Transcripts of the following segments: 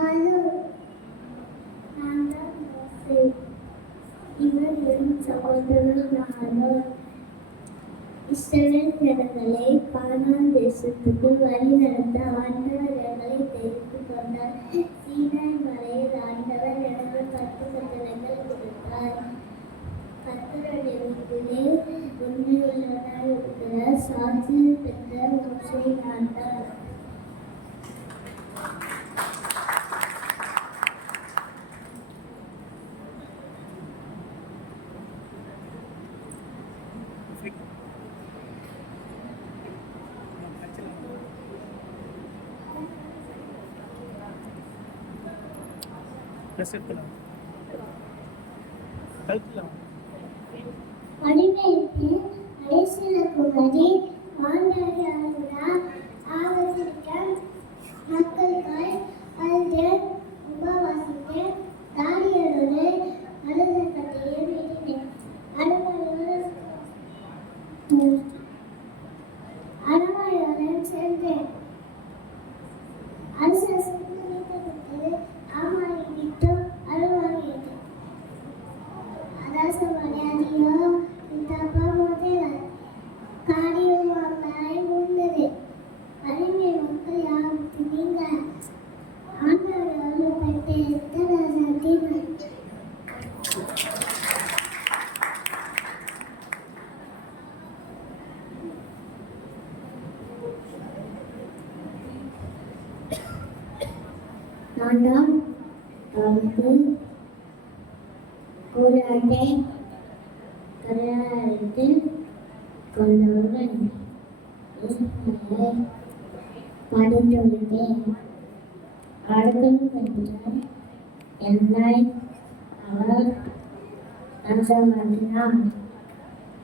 Hello, நான் தான் மோசே. இவர் என் சகோதரர் ஆரோன். இஸ்ரவேல் ஜனங்களை கானான் தேசத்துக்கு வழி நடத்த ஆண்டவர் எங்களை தெரிந்து கொண்டார். சீனாய் மலையில் ஆண்டவர் எனக்கு 10 கட்டளைகள் கொடுத்தார். கர்த்தருடைய வீட்டிலே உண்மையுள்ளவனாய் இருக்கிற சாட்சியில் பெற்ற மோசே நான் தான். வடிவேலுக்கு கடைசில குமரி ஆண்டாடியாளா ஆவதிருக்க மக்களுக்காய் அழுது உபவாசிக்க தாடியோடு அழுத கட்டையை வீட்டினேன். அடமாயோடு சேர்ந்தேன். அரசு வீட்டப்பட்டு ஆமாயிட்டும் அழுவாகியது. அதாசமடையாதியோ தப்பா முதல் காரியமாய் உண்டது. அறிஞை மக்கள் யாருக்கு நீங்க ஆண்டவர்கள் பெற்ற எத்தனை நான்தான் அவருக்கு கூறாட்டை கரையாடித்து கொண்டவர்கள் பாடித்துள்ளேன். அடுக்கும் கண்டார் என்றாய் அவர் நாசமாக்கினார்.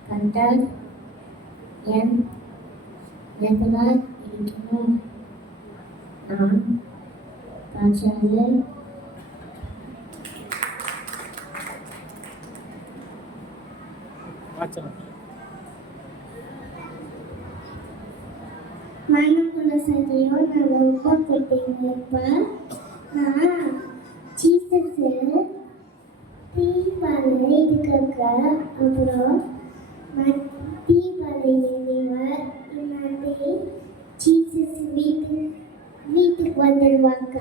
கண்டால் என் எதனால் இருக்கிறோம். நான் காட்சியாக மனக்குள்ள சதையோ நான் ரொம்ப போயிட்டேங்கப்பா. நான் ஜீசஸ் தீபாவளி இதுக்காக அப்புறம் தீபாவளி முன்னாடி ஜீசஸ் வீட்டுக்கு வந்துடுவாங்க.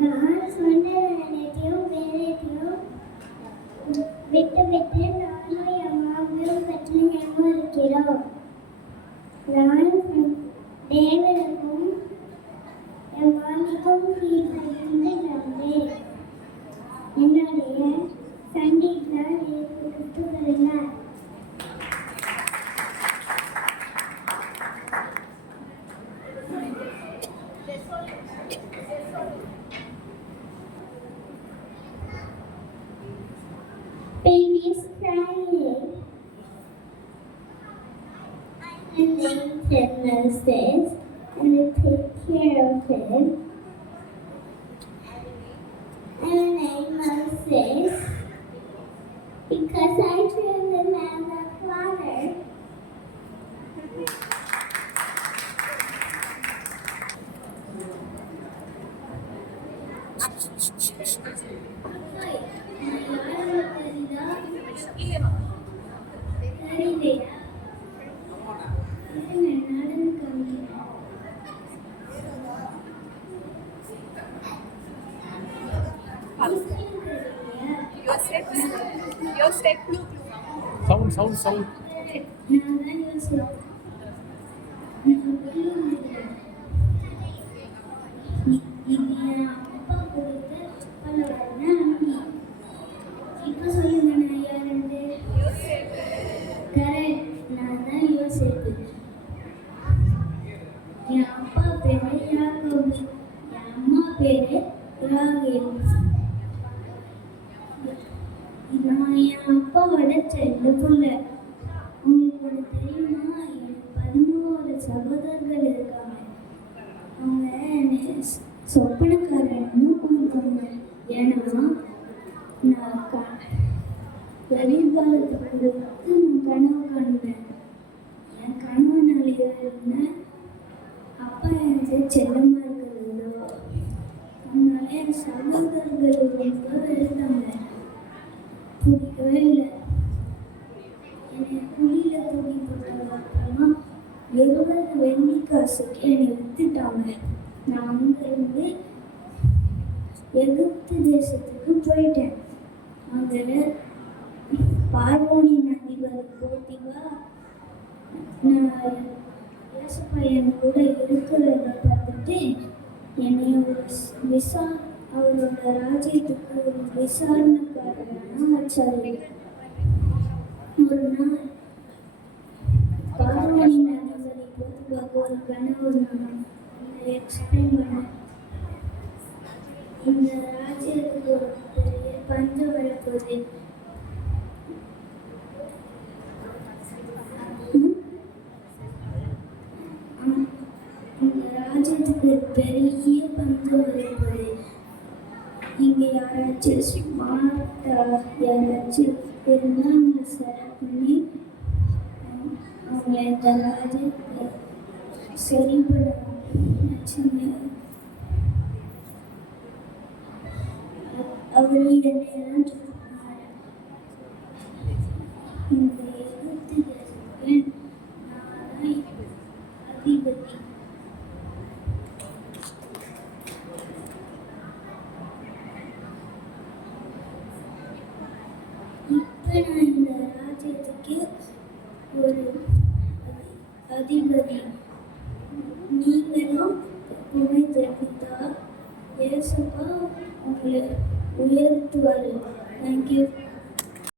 நான் சொன்னதையும் வேலையையும் விட்டு விட்டு நானும் என் மாமனும் பற்றியும் இருக்கிறோம். நான் தேவனுக்கும் என் மாமிக்கும் கீழ்படிந்து நம்பேன். என்னுடைய சண்டிகளால் கிறிஸ்துவர்கள் baby's crying. I named him Moses and I take care of him. And I named Moses because I treat him as a father. Your step. Sound. அப்பாவோட செல்ல புள்ள. உங்களுக்கு தெரியுமா, எனக்கு 11 சகோதரர்கள் இருக்காங்க. அவங்க சொப்பனக்காரன்னு கூப்பிடுவாங்க. ஏன்னா நான் எதிர்காலத்தை குறித்து நான் கனவு காண்பேன். என் கனவு நாளில் அப்பா எனக்கு செல்லமாக இருக்கிறதோ, அதனால என் சகோதரர்கள் ரொம்ப வெறுத்தாங்க, பிடிக்கவே இல்லை. என்னை குழியில் தூக்கி போட்டதுக்கு அப்புறமா 20 வெள்ளி காசுக்கு என்னை வித்துட்டாங்க. நான் அங்கிருந்து எகிப்து தேசத்துக்கு போயிட்டேன். அங்கே பார்வோனின் அதிபதி போத்திபா நான் ஏசப்பா என் கூட இருக்கிறத பார்த்துட்டு என்னை அவரோட ராஜ்யத்துக்கு ஒரு விசாரணைக்காரனா வச்சாரு. ஒரு நாள் பார்வோனின் அதிபதி போத்திபாக்கு ஒரு கனவு நான் எக்ஸ்பிளைன் பண்ணேன். இந்த ராஜ்யத்துக்கு ஒரு பெரிய பஞ்சம் வரப்போகுது. இந்த ராஜ்யத்துக்கு பெரிய பஞ்சம் வரப்போகுது. இங்கே யாராச்சும் ஸ்மார்ட்டா யாராச்சும் இருந்தால் அவங்க செலக்ட் பண்ணி அவங்க இந்த ராஜ்யத்தை சரி பண்ண அவர் என்னையெல்லாம் சொன்னார். இந்த எகிப்து தேசத்துக்கு நான் தான் அதிபதி. இப்போ நான் இந்த ராஜ்யத்துக்கு ஒரு அதிபதி. நீங்களும் எப்பவுமே தெரிவித்தா ஏசப்பா உங்களை உயர்த்துவார். தேங்க்யூ.